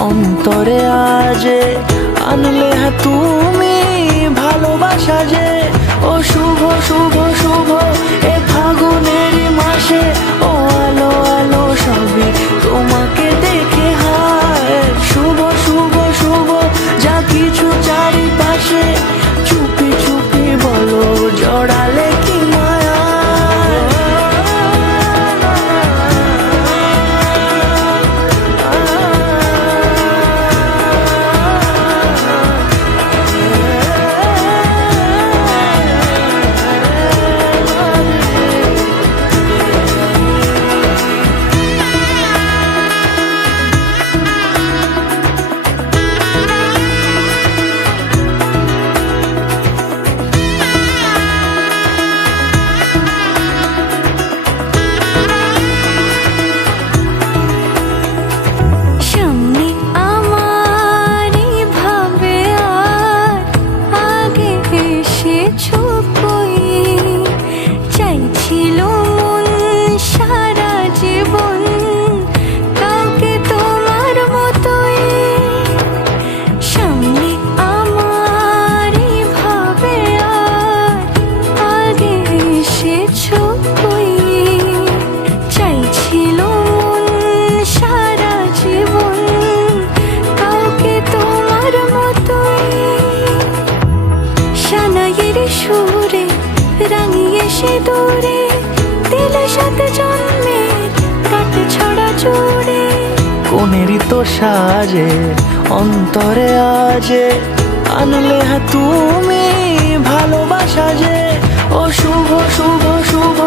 অন্তরে আজে আনলে হ্যাঁ তুমি ভালোবাসা সুরে, রাঙিয়ে সে দূরে দিলে সাথে জন্মে, কাটে ছড়া জুড়ে কোনেরই তো সাজে, অন্তরে আজে, আনলে হা তুমি ভালোবাসা যে। ও শুভ শুভ শুভ